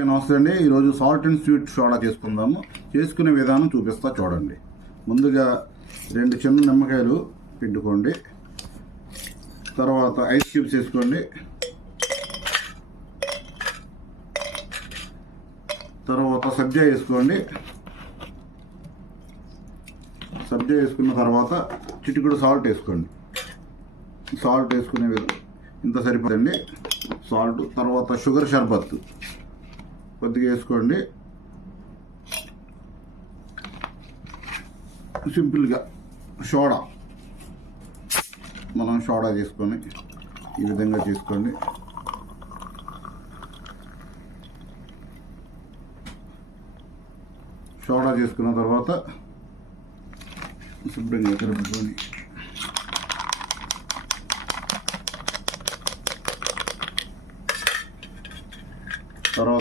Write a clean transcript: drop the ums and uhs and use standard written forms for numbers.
నమస్తే అండి. ఈరోజు సాల్ట్ అండ్ స్వీట్ సోడా చేసుకుందాము. చేసుకునే విధానం చూపిస్తా చూడండి. ముందుగా 2 చిన్న నిమ్మకాయలు పిండుకోండి. తర్వాత ఐస్ క్యూబ్స్ వేసుకోండి. తర్వాత సబ్జా వేసుకోండి. సబ్జా వేసుకున్న తర్వాత చిటికెడు సాల్ట్ వేసుకోండి. సాల్ట్ వేసుకునే విధానం ఇంత సరిపోదండి సాల్ట్. తర్వాత షుగర్ షర్బత్ కొద్దిగా వేసుకోండి. సింపుల్గా సోడా మనం సోడా చేసుకొని ఈ విధంగా చేసుకోండి. సోడా చేసుకున్న తర్వాత శుభ్రంగా కలుపుకొని తర్వాత